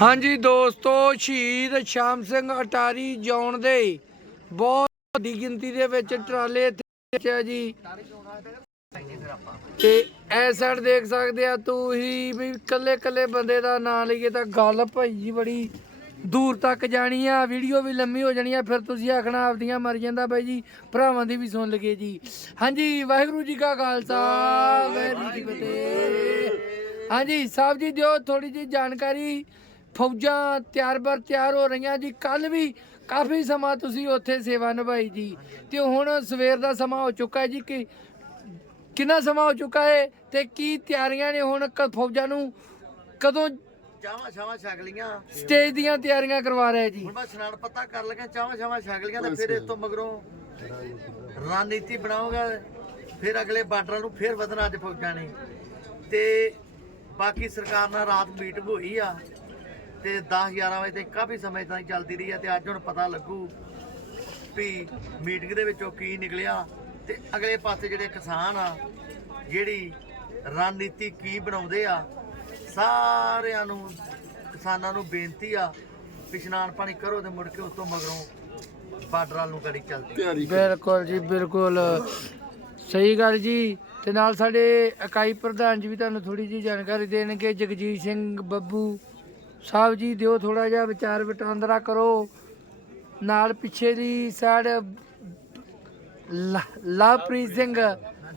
ਹਾਂਜੀ ਦੋਸਤੋ, ਸ਼ਹੀਦ ਸ਼ਾਮ ਸਿੰਘ ਅਟਾਰੀ ਜੌਣ ਦੇ ਬਹੁਤ ਵੱਡੀ ਗਿਣਤੀ ਦੇ ਵਿੱਚ ਟਰਾਲੇ ਇੱਥੇ ਹੈ ਜੀ। ਤੇ ਐ ਸਾਈਡ ਦੇਖ ਸਕਦੇ ਆ ਤੂੰ ਹੀ ਵੀ ਕੱਲੇ ਕੱਲੇ ਬੰਦੇ ਦਾ ਨਾਂ ਲਈਏ ਤਾਂ ਗੱਲ ਭਾਈ ਜੀ ਬੜੀ ਦੂਰ ਤੱਕ ਜਾਣੀ ਆ, ਵੀਡੀਓ ਵੀ ਲੰਮੀ ਹੋ ਜਾਣੀ ਆ, ਫਿਰ ਤੁਸੀਂ ਆਖਣਾ ਆਪਦੀਆਂ ਮਰ ਜਾਂਦਾ ਬਾਈ ਜੀ, ਭਰਾਵਾਂ ਦੀ ਵੀ ਸੁਣ ਲਗੇ ਜੀ। ਹਾਂਜੀ, ਵਾਹਿਗੁਰੂ ਜੀ ਕਾ ਖਾਲਸਾ, ਵਾਹਿਗੁਰੂ ਜੀ ਕੀ ਫਤਿਹ। ਹਾਂਜੀ, ਸਾਹਿਬ ਜੀ ਦਿਓ ਥੋੜੀ ਜੀ ਜਾਣਕਾਰੀ। ਫੌਜਾਂ ਤਿਆਰ ਬਰ ਤਿਆਰ ਹੋ ਰਹੀਆਂ ਜੀ। ਕੱਲ ਵੀ ਕਾਫੀ ਸਮਾਂ ਤੁਸੀਂ ਉੱਥੇ ਸੇਵਾ ਨਿਭਾਈ ਜੀ। ਤੇ ਹੁਣ ਸਵੇਰ ਦਾ ਸਮਾਂ ਹੋ ਚੁੱਕਾ ਹੈ ਜੀ ਕਿ ਕਿੰਨਾ ਸਮਾਂ ਹੋ ਚੁੱਕਾ ਹੈ ਤੇ ਕੀ ਤਿਆਰੀਆਂ ਨੇ ਹੁਣ ਫੌਜਾਂ ਨੂੰ ਕਦੋਂ ਚਾਵਾਂ ਛਾਵਾਂ ਛਕ ਲੀਆਂ ਸਟੇਜ ਦੀਆਂ ਤਿਆਰੀਆਂ ਕਰਵਾ ਰਹੇ ਜੀ। ਹੁਣ ਬਸ ਸਨਾਨ ਪੱਤਾ ਕਰ ਲਗੇ ਚਾਵਾਂ ਛਾਵਾਂ ਛਕ ਲੀਆਂ ਤੇ ਫਿਰ ਇਸ ਤੋਂ ਮਗਰੋਂ ਰਣਨੀਤੀ ਬਣਾਉਂਗਾ ਫਿਰ ਅਗਲੇ ਬਾਰਡਰਾਂ ਨੂੰ ਫਿਰ ਵਧਣਾ ਅੱਜ ਫੌਜਾਂ ਨੇ। ਤੇ ਬਾਕੀ ਸਰਕਾਰ ਨਾਲ ਰਾਤ ਮੀਟ ਹੋਈ ਆ। ਤੇ 10 11 ਵਜੇ ਤੱਕ ਕਾਫੀ ਸਮੇਂ ਤਾਈਂ ਚੱਲਦੀ ਰਹੀ ਆ ਤੇ ਅੱਜ ਹੁਣ ਪਤਾ ਲੱਗੂ ਵੀ ਮੀਟਿੰਗ ਦੇ ਵਿੱਚੋਂ ਕੀ ਨਿਕਲਿਆ ਤੇ ਅਗਲੇ ਪਾਸੇ ਜਿਹੜੇ ਕਿਸਾਨ ਆ ਜਿਹੜੀ ਰਣਨੀਤੀ ਕੀ ਬਣਾਉਂਦੇ ਆ ਸਾਰਿਆਂ ਨੂੰ ਕਿਸਾਨਾਂ ਨੂੰ ਬੇਨਤੀ ਆ ਵੀ ਇਸ਼ਨਾਨ ਪਾਣੀ ਕਰੋ ਤੇ ਮੁੜ ਕੇ ਉਸ ਤੋਂ ਮਗਰੋਂ ਬਾਰਡਰ ਵੱਲ ਨੂੰ ਗੜੀ ਚੱਲਦੀ ਬਿਲਕੁਲ ਜੀ ਬਿਲਕੁਲ। ਸਹੀ ਗੱਲ ਜੀ ਤੇ ਨਾਲ ਸਾਡੇ ਇਕਾਈ ਪ੍ਰਧਾਨ ਜੀ ਵੀ ਤੁਹਾਨੂੰ ਥੋੜੀ ਜੀ ਜਾਣਕਾਰੀ ਦੇਣਗੇ ਜਗਜੀਤ ਸਿੰਘ ਬੱਬੂ। ਸਾਹਿਬ ਜੀ ਦਿਓ ਥੋੜਾ ਜਿਹਾ ਵਿਚਾਰ ਵਟਾਂਦਰਾ ਕਰੋ। ਨਾਲ ਪਿੱਛੇ ਦੀ ਸਾਈਡ ਲਵਪ੍ਰੀਤ ਸਿੰਘ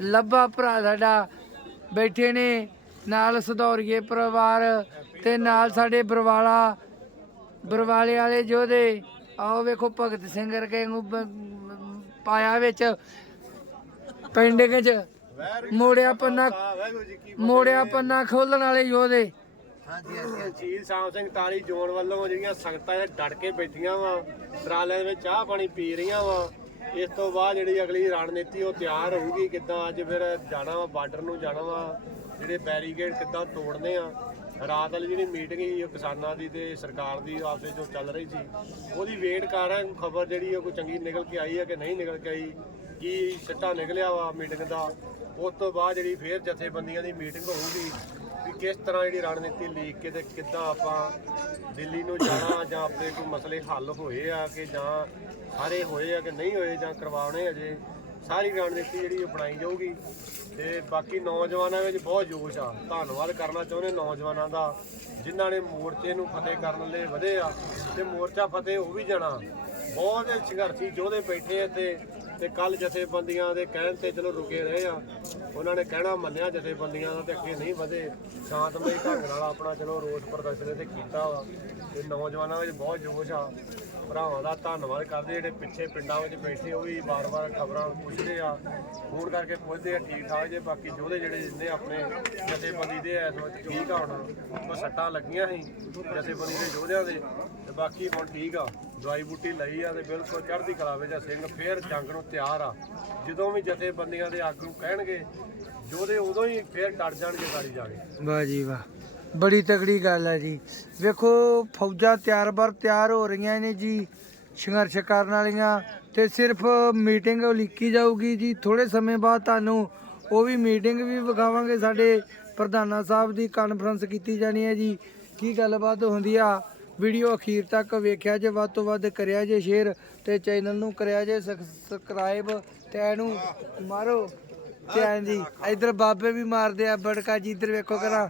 ਲੱਭਾ ਭਰਾ ਸਾਡਾ ਬੈਠੇ ਨੇ, ਨਾਲ ਸਧੌਰੀਏ ਪਰਿਵਾਰ ਤੇ ਨਾਲ ਸਾਡੇ ਬਰਵਾਲਾ, ਬਰਵਾਲੇ ਵਾਲੇ ਯੋਧੇ ਆਓ ਵੇਖੋ ਭਗਤ ਸਿੰਘ ਰਕੇ ਨੂੰ ਪਾਇਆ ਵਿੱਚ। ਪਿੰਡ ਚ ਮੋੜਿਆ ਪੰਨਾ ਮੋੜਿਆ ਪੰਨਾ ਖੋਲਣ ਵਾਲੇ ਯੋਧੇ ਹਾਂਜੀ ਹਾਂਜੀ ਸ਼ਹੀਦ ਸ਼ਾਮ ਸਿੰਘ ਤਾਰੀ ਜੋਨ ਵੱਲੋਂ ਜਿਹੜੀਆਂ ਸੰਗਤਾਂ ਇਹ ਡਟ ਕੇ ਬੈਠੀਆਂ ਵਾ ਟਰਾਲਿਆਂ ਦੇ ਵਿੱਚ ਚਾਹ ਪਾਣੀ ਪੀ ਰਹੀਆਂ ਵਾ। ਇਸ ਤੋਂ ਬਾਅਦ ਜਿਹੜੀ ਅਗਲੀ ਰਣਨੀਤੀ ਉਹ ਤਿਆਰ ਹੋਊਗੀ, ਕਿੱਦਾਂ ਅੱਜ ਫਿਰ ਜਾਣਾ ਵਾ, ਬਾਰਡਰ ਨੂੰ ਜਾਣਾ ਵਾ, ਜਿਹੜੇ ਬੈਰੀਕੇਡ ਕਿੱਦਾਂ ਤੋੜਨੇ ਆ। ਰਾਤ ਵਾਲੀ ਜਿਹੜੀ ਮੀਟਿੰਗ ਸੀ, ਉਹ ਕਿਸਾਨਾਂ ਦੀ ਤੇ ਸਰਕਾਰ ਦੀ ਆਪਸ ਵਿੱਚ ਚੱਲ ਰਹੀ ਸੀ, ਉਹਦੀ ਵੇਟ ਕਰ ਰਹੇ ਖਬਰ ਜਿਹੜੀ ਉਹ ਕੋਈ ਚੰਗੀ ਨਿਕਲ ਕੇ ਆਈ ਹੈ ਕਿ ਨਹੀਂ ਨਿਕਲ ਕੇ ਆਈ, ਕੀ ਸਿੱਟਾ ਨਿਕਲਿਆ ਵਾ ਮੀਟਿੰਗ ਦਾ। ਉਸ ਤੋਂ ਬਾਅਦ ਜਿਹੜੀ ਫੇਰ ਜਥੇਬੰਦੀਆਂ ਦੀ ਮੀਟਿੰਗ ਹੋਊਗੀ ਵੀ ਕਿਸ ਤਰ੍ਹਾਂ ਜਿਹੜੀ ਰਣਨੀਤੀ ਲੀਕ ਕੇ ਤੇ ਕਿੱਦਾਂ ਆਪਾਂ ਦਿੱਲੀ ਨੂੰ ਜਾਣਾ ਜਾਂ ਆਪਣੇ ਕੋਈ ਮਸਲੇ ਹੱਲ ਹੋਏ ਆ ਕਿ ਜਾਂ ਸਾਰੇ ਹੋਏ ਆ ਕਿ ਨਹੀਂ ਹੋਏ ਜਾਂ ਕਰਵਾਉਣੇ ਅਜੇ, ਸਾਰੀ ਰਣਨੀਤੀ ਜਿਹੜੀ ਉਹ ਬਣਾਈ ਜਾਊਗੀ। ਤੇ ਬਾਕੀ ਨੌਜਵਾਨਾਂ ਵਿੱਚ ਬਹੁਤ ਜੋਸ਼ ਆ। ਧੰਨਵਾਦ ਕਰਨਾ ਚਾਹੁੰਦੇ ਨੌਜਵਾਨਾਂ ਦਾ, ਜਿਨ੍ਹਾਂ ਨੇ ਮੋਰਚੇ ਨੂੰ ਫਤਿਹ ਕਰਨ ਲਈ ਵਧੇ ਆ। ਤੇ ਮੋਰਚਾ ਫਤਿਹ ਹੋ ਵੀ ਜਾਣਾ। ਬਹੁਤ ਸੰਘਰਸ਼ੀ ਯੋਧੇ ਬੈਠੇ ਆ ਇੱਥੇ। ਤੇ ਕੱਲ ਜਥੇਬੰਦੀਆਂ ਦੇ ਕਹਿਣ ਤੇ ਚਲੋ ਰੁਕੇ ਰਹੇ ਆ, ਉਹਨਾਂ ਨੇ ਕਹਿਣਾ ਮੰਨਿਆ ਜਥੇਬੰਦੀਆਂ ਦਾ ਤੇ ਅੱਗੇ ਨਹੀਂ ਵਧੇ। ਸ਼ਾਂਤਮਈ ਢੰਗ ਨਾਲ ਆਪਣਾ ਚਲੋ ਰੋਸ ਪ੍ਰਦਰਸ਼ਨ ਤੇ ਕੀਤਾ ਵਾ, ਤੇ ਨੌਜਵਾਨਾਂ ਵਿੱਚ ਬਹੁਤ ਜੋਸ਼ ਆ। ਭਰਾਵਾਂ ਦਾ ਧੰਨਵਾਦ ਕਰਦੇ ਜਿਹੜੇ ਪਿੱਛੇ ਪਿੰਡਾਂ ਵਿੱਚ ਬੈਠੇ ਉਹ ਵੀ ਵਾਰ-ਵਾਰ ਖਬਰਾਂ ਪੁੱਛਦੇ ਆ ਫੋਨ ਕਰਕੇ ਪੁੱਛਦੇ ਆ ਠੀਕ ਠਾਕ ਜੇ, ਬਾਕੀ ਯੋਧੇ ਜਿਹੜੇ ਜਿੰਨੇ ਆਪਣੇ ਜਥੇਬੰਦੀ ਦੇ ਇਸ ਵਕਤ ਠੀਕ ਆ ਹੁਣ, ਉਹ ਸੱਟਾਂ ਲੱਗੀਆਂ ਸੀ ਜਥੇਬੰਦੀ ਦੇ ਯੋਧਿਆਂ ਦੇ, ਤੇ ਬਾਕੀ ਹੁਣ ਠੀਕ ਆ, ਦਵਾਈ ਬੂਟੀ ਲਈ ਆ ਤੇ ਬਿਲਕੁਲ ਚੜ੍ਹਦੀ ਕਲਾ ਵਿੱਚ ਆ, ਸਿੰਘ ਫੇਰ ਜੰਗ ਨੂੰ ਤਿਆਰ ਆ। ਜਦੋਂ ਵੀ ਜਥੇਬੰਦੀਆਂ ਦੇ ਆਗੂ ਕਹਿਣਗੇ ਯੋਧੇ ਉਦੋਂ ਹੀ ਫੇਰ ਡਰ ਜਾਣਗੇ ਗਾੜੀ ਜਾ ਕੇ ਵਾਹ ਜੀ ਵਾਹ। ਬੜੀ ਤਕੜੀ ਗੱਲ ਹੈ ਜੀ। ਵੇਖੋ, ਫੌਜਾਂ ਤਿਆਰ ਬਰ ਤਿਆਰ ਹੋ ਰਹੀਆਂ ਨੇ ਜੀ, ਸੰਘਰਸ਼ ਕਰਨ ਵਾਲੀਆਂ। ਤੇ ਸਿਰਫ ਮੀਟਿੰਗ ਉਲੀਕੀ ਜਾਊਗੀ ਜੀ। ਥੋੜੇ ਸਮੇਂ ਬਾਅਦ ਤੁਹਾਨੂੰ ਉਹ ਵੀ ਮੀਟਿੰਗ ਵੀ ਵਿਖਾਵਾਂਗੇ। ਸਾਡੇ ਪ੍ਰਧਾਨਾ ਸਾਹਿਬ ਦੀ ਕਾਨਫਰੰਸ ਕੀਤੀ ਜਾਣੀ ਹੈ ਜੀ। ਕੀ ਗੱਲਬਾਤ ਹੁੰਦੀ ਆ? ਵੀਡੀਓ ਅਖੀਰ ਤੱਕ ਵੇਖਿਆ ਜੇ, ਵੱਧ ਤੋਂ ਵੱਧ ਕਰਿਆ ਜੇ ਸ਼ੇਅਰ ਤੇ ਚੈਨਲ ਨੂੰ ਕਰਿਆ ਜੇ ਸਬਸਕ੍ਰਾਈਬ ਤੇ ਇਹਨੂੰ ਮਾਰੋ। ਤੇ ਐਂ ਜੀ, ਇਧਰ ਬਾਬੇ ਵੀ ਮਾਰਦੇ ਆ, ਬੜਕਾ ਜੀ, ਇਧਰ ਵੇਖੋ ਕਰਾਂ।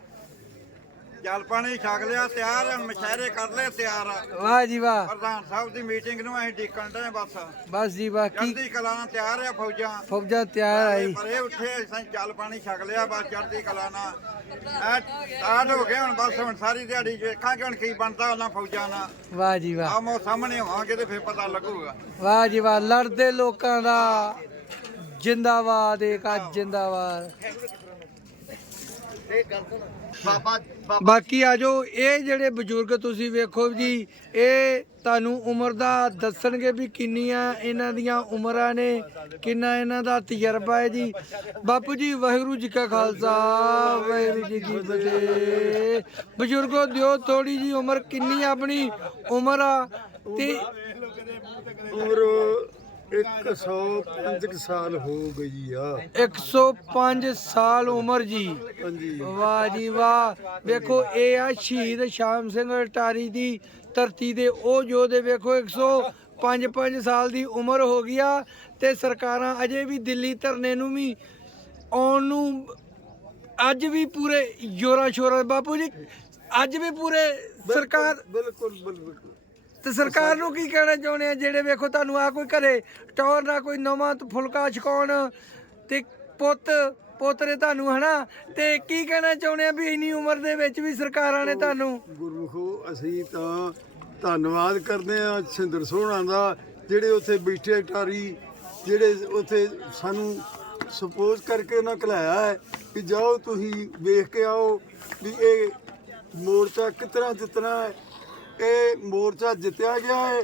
ਜਲ ਪਾਣੀ ਛਕ ਲਿਆ ਤਿਆਰ ਆ ਮਸ਼ਹਿਰੇ ਕਰ ਲਏ ਤਿਆਰ ਆ। ਵਾਹ ਜੀ ਵਾਹ। ਪ੍ਰਧਾਨ ਸਾਹਿਬ ਦੀ ਮੀਟਿੰਗ ਨੂੰ ਅਸੀਂ ਡੀਕਣ ਦੇ ਬਸ। ਬਸ ਜੀ ਵਾਹ ਕੀ ਚੜ੍ਹਦੀ ਕਲਾ ਨਾਲ ਤਿਆਰ ਆ ਫੌਜਾਂ। ਫੌਜਾਂ ਤਿਆਰ ਆਈ ਪਰੇ ਉੱਠੇ ਅਸੀਂ ਜਲ ਪਾਣੀ ਛਕ ਲਿਆ ਬਸ ਚੜ੍ਹਦੀ ਕਲਾ ਨਾਲ। ਐ ਸਟਾਰਟ ਹੋ ਗਿਆ ਹੁਣ ਬਸ ਹੁਣ ਸਾਰੀ ਦਿਹਾੜੀ ਵੇਖਾਂਗੇ ਹੁਣ ਕੀ ਬਣਦਾ ਉਹਨਾਂ ਫੌਜਾਂ ਨਾਲ। ਵਾਹ ਜੀ ਵਾਹ। ਆਮੋ ਸਾਹਮਣੇ ਹੋਵਾਂਗੇ ਤੇ ਫਿਰ ਪਤਾ ਲੱਗੂਗਾ। ਵਾਹ ਜੀ ਵਾਹ ਲੜਦੇ ਲੋਕਾਂ ਦਾ ਜਿੰਦਾਬਾਦ ਅੱਜ ਜਿੰਦਾਬਾਦ। ਬਾਕੀ ਆਜੋ ਇਹ ਜਿਹੜੇ ਬਜ਼ੁਰਗ ਤੁਸੀਂ ਵੇਖੋ ਜੀ ਇਹ ਤੁਹਾਨੂੰ ਉਮਰ ਦਾ ਦੱਸਣਗੇ ਵੀ ਕਿੰਨੀਆਂ ਇਹਨਾਂ ਦੀਆਂ ਉਮਰਾਂ ਨੇ ਕਿੰਨਾ ਇਹਨਾਂ ਦਾ ਤਜਰਬਾ ਹੈ ਜੀ। ਬਾਪੂ ਜੀ ਵਾਹਿਗੁਰੂ ਜੀ ਕਾ ਖਾਲਸਾ ਵਾਹਿਗੁਰੂ ਜੀ ਕੀ ਫਤਿਹ। ਬਜ਼ੁਰਗੋ ਦਿਓ ਥੋੜੀ ਜੀ ਉਮਰ ਕਿੰਨੀ ਆਪਣੀ ਉਮਰ ਆ। ਤੇ ਉਮਰ 105 ਸਾਲ ਹੋ ਗਈ ਆ। 105 ਸਾਲ ਉਮਰ ਜੀ। ਹਾਂਜੀ। ਵਾਹ ਜੀ ਵਾਹ। ਵੇਖੋ ਇਹ ਆ ਸ਼ਹੀਦ ਸ਼ਾਮ ਸਿੰਘ ਅਟਾਰੀ ਦੀ ਧਰਤੀ ਦੇ ਉਹ ਯੋਧੇ ਵੇਖੋ 105 5 ਸਾਲ ਦੀ ਉਮਰ ਹੋ ਗਈ ਆ ਤੇ ਸਰਕਾਰਾਂ ਅਜੇ ਵੀ ਦਿੱਲੀ ਧਰਨੇ ਨੂੰ ਵੀ ਆਉਣ ਨੂੰ ਅੱਜ ਵੀ ਪੂਰੇ ਜੋਰਾਂ ਸ਼ੋਰਾਂ ਬਾਪੂ ਜੀ ਅੱਜ ਵੀ ਪੂਰੇ ਸਰਕਾਰ ਬਿਲਕੁਲ ਬਿਲਕੁਲ। ਤੇ ਸਰਕਾਰ ਨੂੰ ਕੀ ਕਹਿਣਾ ਚਾਹੁੰਦੇ ਆ? ਜਿਹੜੇ ਵੇਖੋ ਤੁਹਾਨੂੰ ਆ ਕੋਈ ਘਰੇ ਟੌਰ ਨਾ ਕੋਈ ਨਵਾਂ ਫੁਲਕਾ ਛਕਾਉਣ ਤੇ ਪੁੱਤ ਪੋਤਰੇ ਤੁਹਾਨੂੰ, ਹਨਾ? ਤੇ ਕੀ ਕਹਿਣਾ ਚਾਹੁੰਦੇ ਆ ਵੀ ਇੰਨੀ ਉਮਰ ਦੇ ਵਿੱਚ ਵੀ ਸਰਕਾਰਾਂ ਨੇ ਤੁਹਾਨੂੰ? ਗੁਰਮੁਖੋ, ਅਸੀਂ ਤਾਂ ਧੰਨਵਾਦ ਕਰਦੇ ਆ ਸਿੰਦਰ ਸੋਹਣਾ ਦਾ, ਜਿਹੜੇ ਉੱਥੇ ਬੈਠੇ ਟਾਰੀ, ਜਿਹੜੇ ਉੱਥੇ ਸਾਨੂੰ ਸਪੋਜ਼ ਕਰਕੇ ਉਹਨਾਂ ਕਲਾਇਆ ਹੈ ਕਿ ਜਾਓ ਤੁਸੀਂ ਵੇਖ ਕੇ ਆਓ ਵੀ ਇਹ ਮੋਰਚਾ ਕਿਤਨਾ ਜਿਤਨਾ ਹੈ। ਇਹ ਮੋਰਚਾ ਜਿੱਤਿਆ ਗਿਆ ਹੈ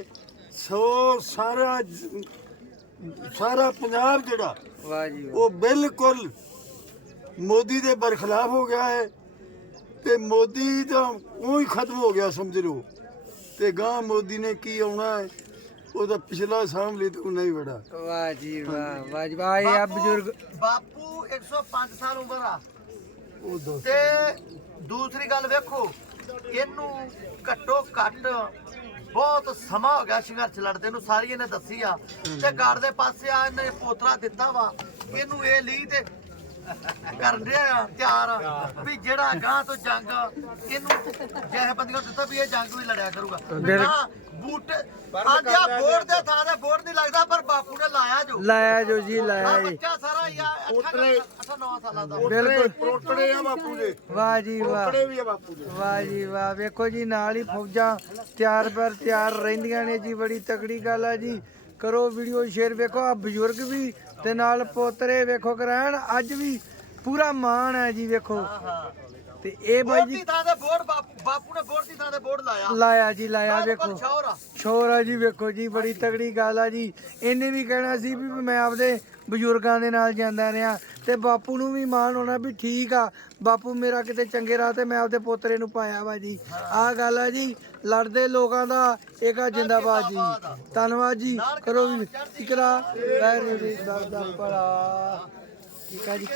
ਸੋ ਸਾਰਾ ਸਾਰਾ ਪੰਜਾਬ ਜਿਹੜਾ ਵਾਹ ਜੀ ਉਹ ਬਿਲਕੁਲ ਮੋਦੀ ਦੇ ਬਰਖਲਾਫ ਹੋ ਗਿਆ ਹੈ ਤੇ ਮੋਦੀ ਤਾਂ ਉਹ ਹੀ ਖਤਮ ਹੋ ਗਿਆ ਸਮਝ ਲਓ। ਤੇ ਗਾਂ ਮੋਦੀ ਨੇ ਕੀ ਆਉਣਾ ਹੈ ਉਹਦਾ ਪਿਛਲਾ ਸਾਹਮਣੇ ਤੇ ਉਨਾ ਹੀ ਬੜਾ। ਵਾਹ ਜੀ ਵਾਹ ਵਾਹ ਜੀ ਵਾਹ। ਇਹ ਆ ਬਜ਼ੁਰਗ ਬਾਪੂ 105 ਸਾਲ ਉਮਰ ਆ। ਤੇ ਦੂਸਰੀ ਗੱਲ ਵੇਖੋ ਇਹਨੂੰ ਘੱਟੋ ਘੱਟ ਬਹੁਤ ਸਮਾਂ ਹੋ ਗਿਆ ਸੰਘਰਸ਼ ਲੜਦੇ ਨੂੰ ਸਾਰੀ ਇਹਨੇ ਦੱਸੀ ਆ। ਤੇ ਗਾੜ ਦੇ ਪਾਸੇ ਆ ਇਹਨੇ ਪੋਤਰਾ ਦਿੱਤਾ ਵਾ। ਇਹਨੂੰ ਇਹ ਲਈ ਤੇ ਕਰਨ ਰਿਹਾ ਤਿਆਰ। ਆ ਵੀ ਜਿਹੜਾ ਗਾਂ ਤੋਂ ਜੰਗ ਇਹਨੂੰ ਜਿਹੇ ਬੰਦੀਆਂ ਨੂੰ ਦਿੱਤਾ ਵੀ ਇਹ ਜੰਗ ਵੀ ਲੜਿਆ ਕਰੂਗਾ। ਨਾ ਬੂਟ ਅੱਜ ਆ ਬੋਰਡ ਦੇ ਥਾਂ ਤੇ ਬੋਰਡ ਨਹੀਂ ਲੱਗਦਾ ਪਰ ਬਾਪੂ ਨੇ ਲਾਇਆ ਜੋ। ਲਾਇਆ ਜੋ ਲਾਇਆ ਜੀ। ਬੱਚਾ ਸਾਰਾ ਆ 8 9 ਸਾਲਾਂ ਦਾ। ਬਿਲਕੁਲ। ਪਰੋਟੜੇ ਆ ਬਾਪੂ ਦੇ ਵਾਹ ਜੀ ਵਾਹ। ਪਰੋਟੜੇ ਵੀ ਆ ਬਾਪੂ ਦੇ ਵਾਹ ਜੀ ਵਾਹ। ਵੇਖੋ ਜੀ ਨਾਲ ਹੀ ਫੌਜਾਂ ਤਿਆਰ ਪਰ ਤਿਆਰ ਰਹਿੰਦੀਆਂ ਨੇ ਜੀ ਬੜੀ ਤਕੜੀ ਗੱਲ ਆ ਜੀ। ਕਰੋ ਵੀਡੀਓ ਸ਼ੇਅਰ। ਵੇਖੋ ਆ ਬਜ਼ੁਰਗ ਵੀ ਤੇ ਨਾਲ ਪੋਤਰੇ ਵੇਖੋ ਕਰਾਣ ਅੱਜ ਵੀ ਪੂਰਾ ਮਾਣ ਹੈ ਜੀ ਵੇਖੋ। ਤੇ ਇਹ ਬਾਈ ਜੀ ਦੀ ਥਾਂ ਤੇ ਬੋਰਡ ਬਾਪ- ਨੇ ਬੋਰਡ ਦੀ ਥਾਂ ਤੇ ਬੋਰਡ ਲਾਇਆ। ਲਾਇਆ ਜੀ ਲਾਇਆ ਵੇਖੋ। ਸ਼ੌਰ ਆ। ਜੀ ਵੇਖੋ ਜੀ ਬੜੀ ਤਗੜੀ ਗੱਲ ਆ ਜੀ। ਇਹਨੇ ਵੀ ਕਹਿਣਾ ਸੀ ਵੀ ਮੈਂ ਆਪਦੇ ਬਜ਼ੁਰਗਾਂ ਦੇ ਨਾਲ ਜਾਂਦਾ ਰਿਹਾ ਤੇ ਬਾਪੂ ਨੂੰ ਵੀ ਮਾਣ ਹੋਣਾ ਵੀ ਠੀਕ ਆ। ਬਾਪੂ ਮੇਰਾ ਕਿਤੇ ਚੰਗੇ ਰਾਹ ਤੇ ਮੈਂ ਆਪਦੇ ਪੋਤਰੇ ਨੂੰ ਪਾਇਆ ਵਾ ਜੀ। ਆਹ ਗੱਲ ਆ ਜੀ ਲੜਦੇ ਲੋਕਾਂ ਦਾ ਏਕਾ ਜਿੰਦਾਬਾਦ ਜੀ। ਧੰਨਵਾਦ ਜੀ। ਕਰੋ ਵੀ ਇਕਰਾ ਵੈਰੀ ਵੀ ਦਾ ਭਲਾ। ਠੀਕ ਆ ਜੀ